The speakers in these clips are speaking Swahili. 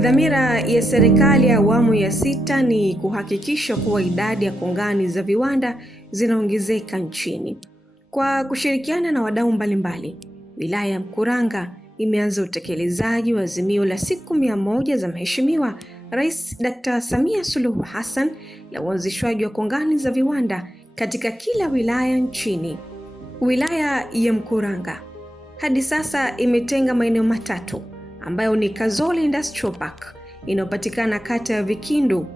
Dhamira ya serikali ya awamu ya sita ni kuhakikisha kuwa idadi ya kongani za viwanda zinaongezeka nchini. Kwa kushirikiana na wadau mbalimbali, wilaya ya Mkuranga imeanza utekelezaji wa azimio la siku 100 za Mheshimiwa Rais Dr. Samia Suluhu Hassan la uanzishwaji wa kongani za viwanda katika kila wilaya nchini. Wilaya ya Mkuranga hadi sasa imetenga maeneo matatu ambayo ni Kazole Industrial Park inayopatikana kata ya Vikindu,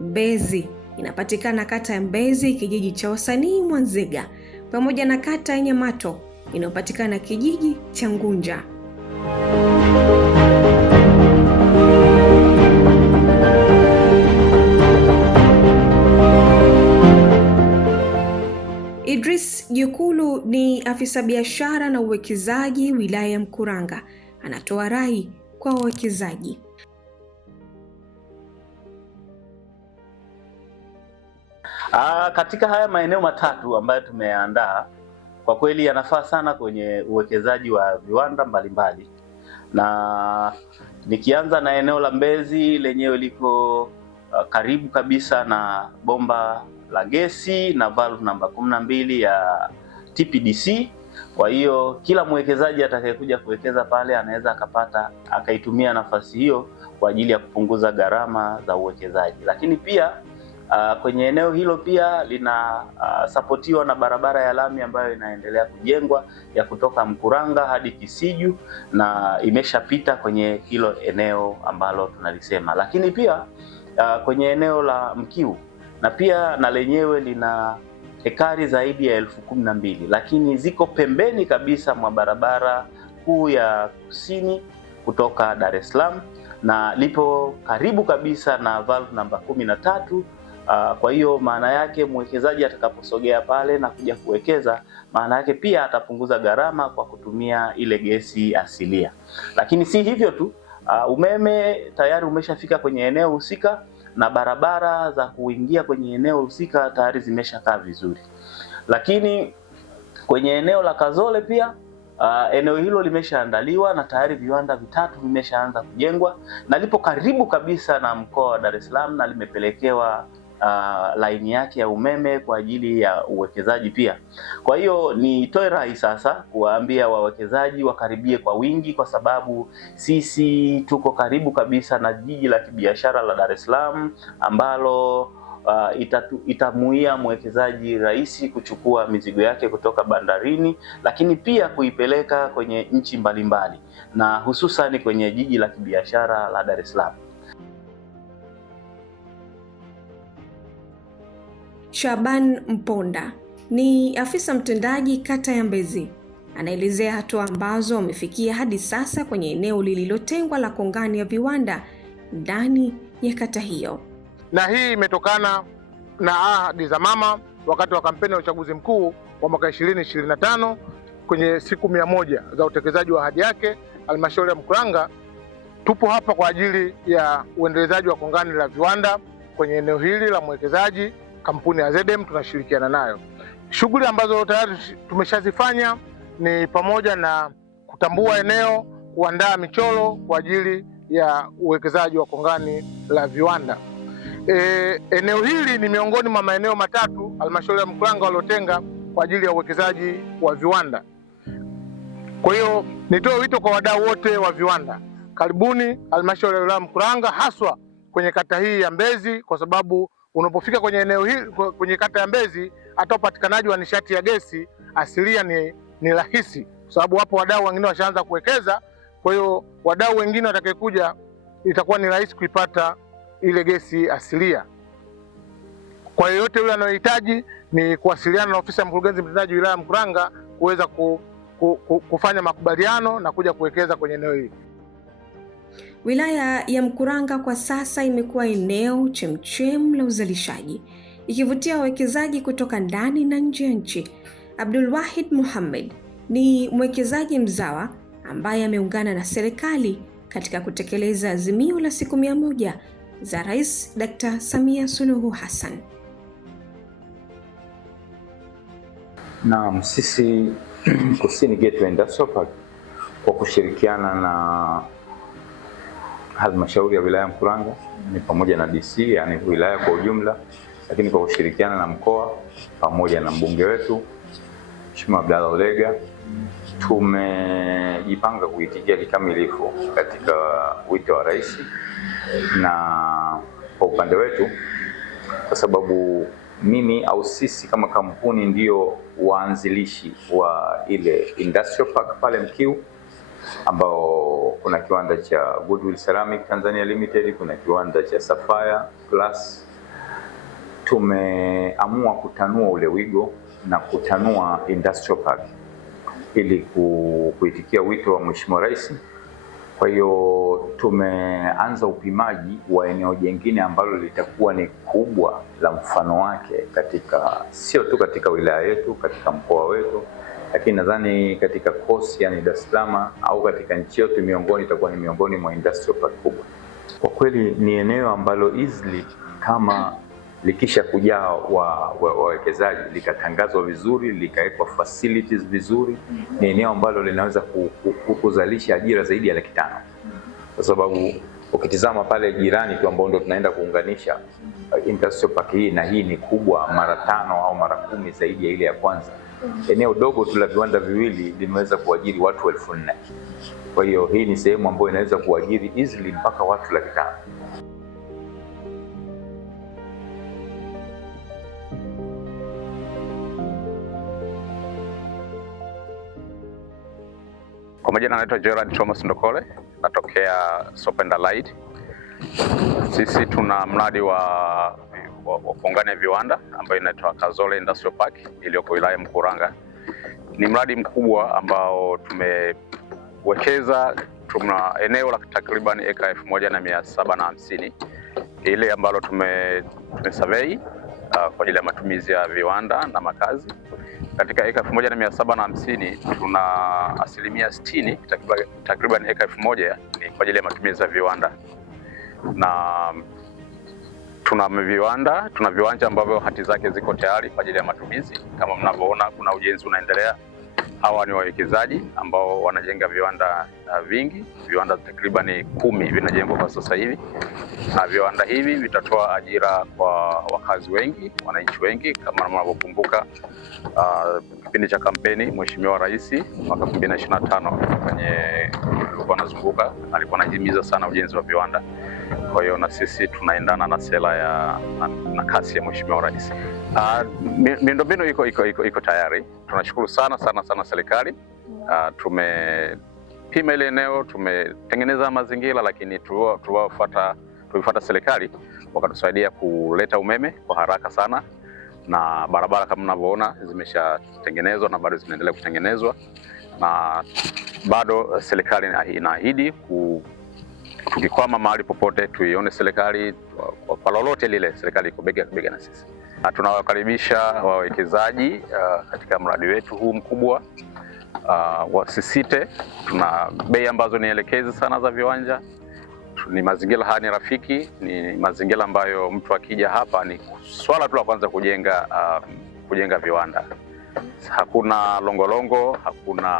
Mbezi inapatikana kata ya Mbezi kijiji cha Wasanii Mwanzega, pamoja na kata ya Nyamato inayopatikana kijiji cha Ngunja. Idris Jukulu ni afisa biashara na uwekezaji wilaya ya Mkuranga. Anatoa rai kwa wawekezaji. Katika haya maeneo matatu ambayo tumeandaa, kwa kweli yanafaa sana kwenye uwekezaji wa viwanda mbalimbali. Na nikianza na eneo la Mbezi, lenyewe liko karibu kabisa na bomba la gesi na valve namba 12 ya TPDC. Kwa hiyo kila mwekezaji atakayekuja kuwekeza pale anaweza akaitumia nafasi hiyo kwa ajili ya kupunguza gharama za uwekezaji. Lakini pia kwenye eneo hilo pia lina sapotiwa na barabara ya lami ambayo inaendelea kujengwa ya kutoka Mkuranga hadi Kisiju, na imeshapita kwenye hilo eneo ambalo tunalisema. Lakini pia kwenye eneo la Mkiu na pia na lenyewe lina hekari zaidi ya 12,000, lakini ziko pembeni kabisa mwa barabara kuu ya kusini kutoka Dar es Salaam, na lipo karibu kabisa na valve namba 13. Kwa hiyo maana yake mwekezaji atakaposogea pale na kuja kuwekeza, maana yake pia atapunguza gharama kwa kutumia ile gesi asilia. Lakini si hivyo tu, umeme tayari umeshafika kwenye eneo husika na barabara za kuingia kwenye eneo husika tayari zimeshakaa vizuri. Lakini kwenye eneo la Kazole pia eneo hilo limeshaandaliwa na tayari viwanda vitatu vimeshaanza kujengwa na lipo karibu kabisa na mkoa wa Dar es Salaam na limepelekewa laini yake ya umeme kwa ajili ya uwekezaji pia. Kwa hiyo nitoe rai sasa kuwaambia wawekezaji wakaribie kwa wingi, kwa sababu sisi tuko karibu kabisa na jiji la kibiashara la Dar es Salaam ambalo itamuia mwekezaji rahisi kuchukua mizigo yake kutoka bandarini, lakini pia kuipeleka kwenye nchi mbalimbali na hususan kwenye jiji la kibiashara la Dar es Salaam. Shaban Mponda ni afisa mtendaji kata ya Mbezi. Anaelezea hatua ambazo wamefikia hadi sasa kwenye eneo lililotengwa la kongani ya viwanda ndani ya kata hiyo. Na hii imetokana na ahadi za mama wakati wa kampeni ya uchaguzi mkuu wa mwaka 2025 kwenye siku 100 za utekelezaji wa ahadi yake. Halmashauri ya Mkuranga tupo hapa kwa ajili ya uendelezaji wa kongani la viwanda kwenye eneo hili la mwekezaji. Kampuni ya ZM tunashirikiana nayo. Shughuli ambazo tayari tumeshazifanya ni pamoja na kutambua eneo, kuandaa michoro kwa ajili ya uwekezaji wa kongani la viwanda. Eneo hili ni miongoni mwa maeneo matatu halmashauri ya Mkuranga waliotenga kwa ajili ya uwekezaji wa viwanda. Kwa hiyo nitoe wito kwa wadau wote wa viwanda, karibuni halmashauri ya wilaya Mkuranga, haswa kwenye kata hii ya Mbezi, kwa sababu unapofika kwenye eneo hili, kwenye kata ya Mbezi, hata upatikanaji wa nishati ya gesi asilia ni rahisi, kwa sababu wapo wadau wengine washaanza kuwekeza. Kwa hiyo wadau wengine watakayekuja itakuwa ni rahisi kuipata ile gesi asilia. Kwa hiyo yote yule anayohitaji ni kuwasiliana na ofisi ya mkurugenzi mtendaji wilaya ya Mkuranga kuweza kufanya makubaliano na kuja kuwekeza kwenye eneo hili. Wilaya ya Mkuranga kwa sasa imekuwa eneo chemchem la uzalishaji, ikivutia wawekezaji kutoka ndani na nje ya nchi. Abdul Wahid Muhammad ni mwekezaji mzawa ambaye ameungana na serikali katika kutekeleza azimio la siku 100 za Rais Dr. Samia Suluhu Hassan. Naam, sisi Kusini Gateway Industrial Park kwa kushirikiana na halmashauri ya wilaya ya Mkuranga ni pamoja na DC, yani wilaya kwa ujumla, lakini kwa kushirikiana na mkoa pamoja na mbunge wetu Mheshimiwa Abdalla Ulega, tumejipanga kuitikia kikamilifu katika wito wa rais. Na kwa upande wetu, kwa sababu mimi au sisi kama kampuni ndio waanzilishi wa ile industrial park pale Mkiu, ambao kuna kiwanda cha Goodwill Ceramic Tanzania Limited, kuna kiwanda cha Sapphire Glass. Tumeamua kutanua ule wigo na kutanua industrial park ili kuitikia wito wa Mheshimiwa Rais. Kwa hiyo tumeanza upimaji wa eneo jingine ambalo litakuwa ni kubwa la mfano wake katika, sio tu katika wilaya yetu, katika mkoa wetu, lakini nadhani katika coast, yani Dar es Salaam au katika nchi yetu itakuwa ni miongoni mwa industrial park kubwa. Kwa kweli ni eneo ambalo easily kama likisha kujaa wawekezaji, likatangazwa vizuri, likawekwa facilities vizuri, ni eneo ambalo linaweza kuzalisha ajira zaidi ya 500,000. Kwa sababu ukitizama pale jirani tu ambao ndo tunaenda kuunganisha industrial park hii na hii ni kubwa mara 5 au mara 10 zaidi ya ile ya kwanza. Eneo dogo tu la viwanda viwili limeweza kuajiri watu 4,000. Kwa hiyo hii ni sehemu ambayo inaweza kuajiri easily mpaka watu 500,000. Kwa majina naitwa Gerald Thomas Ndokole, natokea Sopenda Light. Sisi tuna mradi wa kuungania viwanda ambayo inaitwa Kazole Industrial Park iliyoko wilaya Mkuranga. Ni mradi mkubwa ambao tumewekeza, tuna eneo la takriban eka 1750 ile ambalo tumesurvey kwa ajili ya matumizi ya viwanda na makazi. Katika eka 1750 tuna 60%, takriban eka 1000 ni kwa ajili ya matumizi ya viwanda, na tuna viwanja ambavyo hati zake ziko tayari kwa ajili ya matumizi. Kama mnavyoona, kuna ujenzi unaendelea. Hawa ni wawekezaji ambao wanajenga viwanda vingi, viwanda takriban 10 vinajengwa kwa sasa hivi, na viwanda hivi vitatoa ajira kwa wakazi wengi, wananchi wengi. Kama mnavyokumbuka, kipindi cha kampeni Mheshimiwa Rais mwaka 2025 kwenye alikuwa anazunguka, alikuwa anahimiza sana ujenzi wa viwanda. Kwa hiyo na sisi tunaendana na sera na kasi ya Mheshimiwa Rais. Miundombinu iko tayari. Tunashukuru sana serikali. Tumepima ile eneo, tumetengeneza mazingira, lakini tulifuata serikali wakatusaidia kuleta umeme kwa haraka sana, na barabara kama mnavyoona zimeshatengenezwa na bado zinaendelea kutengenezwa, na bado serikali inaahidi tukikwama mahali popote tuione serikali kwa lolote lile, serikali iko bega kwa bega na sisi. Tunawakaribisha wawekezaji katika mradi wetu huu mkubwa. Wasisite, tuna bei ambazo ni elekezi sana za viwanja. Ni mazingira haya ni rafiki, ni mazingira ambayo mtu akija hapa ni swala tu la kwanza kujenga viwanda. Hakuna longolongo, hakuna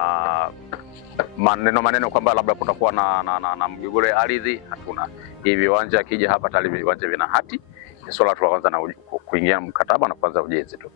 maneno kwamba labda kutakuwa na mgogoro ya ardhi. Hatuna. Hii viwanja akija hapa tayari viwanja vina hati, ni swala tu la kwanza na kuingia mkataba na kuanza ujenzi tu.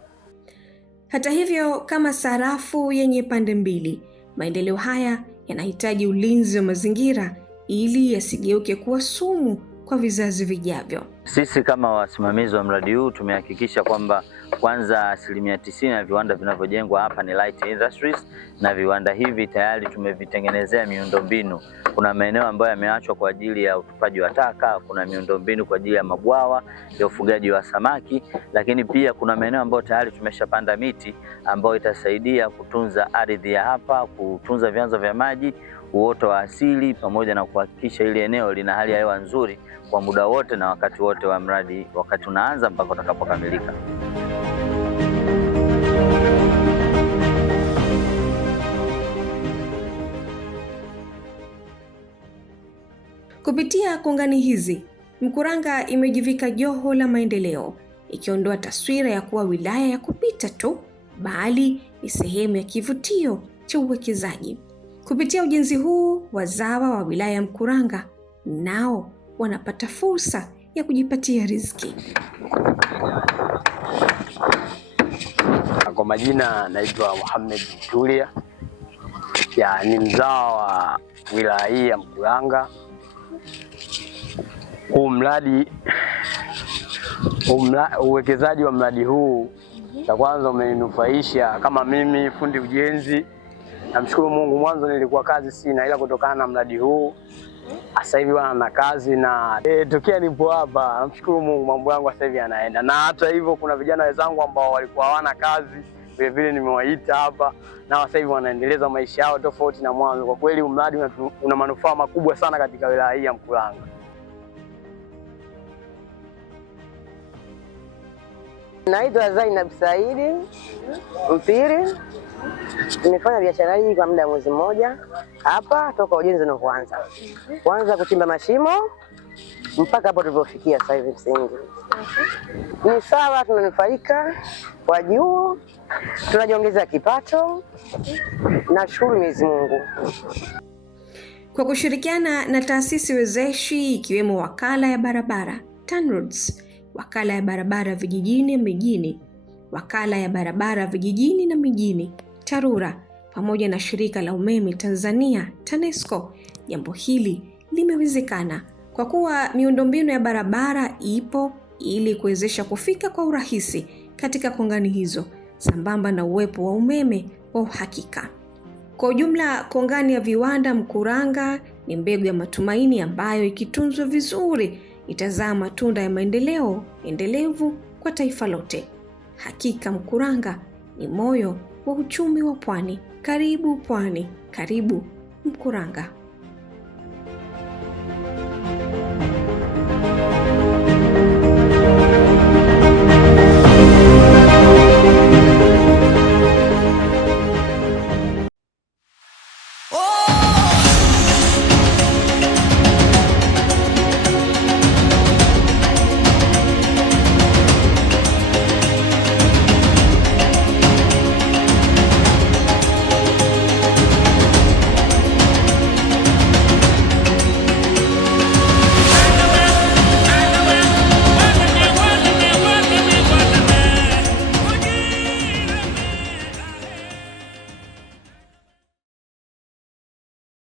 Hata hivyo, kama sarafu yenye pande mbili, maendeleo haya yanahitaji ulinzi wa mazingira ili yasigeuke kuwa sumu kwa vizazi vijavyo. Sisi kama wasimamizi wa mradi huu tumehakikisha kwamba kwanza 90% ya viwanda vinavyojengwa hapa ni light industries, na viwanda hivi tayari tumevitengenezea miundombinu. Kuna maeneo ambayo yameachwa kwa ajili ya utupaji wa taka, kuna miundombinu kwa ajili ya mabwawa ya ufugaji wa samaki, lakini pia kuna maeneo ambayo tayari tumeshapanda miti ambayo itasaidia kutunza ardhi ya hapa, kutunza vyanzo vya maji, uoto wa asili, pamoja na kuhakikisha ile eneo lina hali ya hewa nzuri kwa muda wote na wakati wote wa mradi, wakati unaanza mpaka utakapokamilika. Kupitia kongani hizi, Mkuranga imejivika joho la maendeleo, ikiondoa taswira ya kuwa wilaya ya kupita tu, bali ni sehemu ya kivutio cha uwekezaji. Kupitia ujenzi huu, wazawa wa wilaya ya Mkuranga nao wanapata fursa ya kujipatia riziki. Kwa majina naitwa Mohamed Tulia, ni mzao wa wilaya hii ya Mkuranga. Uwekezaji wa mradi huu cha kwanza umeninufaisha kama mimi fundi ujenzi. Namshukuru Mungu, mwanzo nilikuwa kazi sina, ila kutokana na mradi huu sasa hivi na kazi na tokea nipo hapa, namshukuru Mungu, mambo yangu sasa hivi yanaenda. Na hata hivyo kuna vijana wenzangu ambao walikuwa hawana kazi, vile vile nimewaita hapa na sasa hivi wanaendeleza maisha yao tofauti na mwanzo. Kwa kweli mradi una manufaa makubwa sana katika wilaya hii ya Mkuranga. Naitwa Zainab Saidi Mpiri. Nimefanya biashara hii kwa muda wa mwezi mmoja hapa toka ujenzi unapoanza. Kwanza kuchimba mashimo mpaka hapo tulipofikia sasa hivi msingi. Ni sawa, tunanufaika kwa juu, tunajiongeza kipato. Nashukuru Mwenyezi Mungu. Kwa kushirikiana na taasisi wezeshi ikiwemo Wakala ya Barabara TANROADS, Wakala ya Barabara Vijijini Mijini, Wakala ya Barabara Vijijini na Mijini TARURA, pamoja na Shirika la Umeme Tanzania TANESCO, jambo hili limewezekana kwa kuwa miundombinu ya barabara ipo ili kuwezesha kufika kwa urahisi katika kongani hizo, sambamba na uwepo wa umeme wa uhakika. Kwa ujumla, kongani ya viwanda Mkuranga ni mbegu ya matumaini ambayo ikitunzwa vizuri itazaa matunda ya maendeleo endelevu kwa taifa lote. Hakika Mkuranga ni moyo wa uchumi wa Pwani. Karibu Pwani, karibu Mkuranga.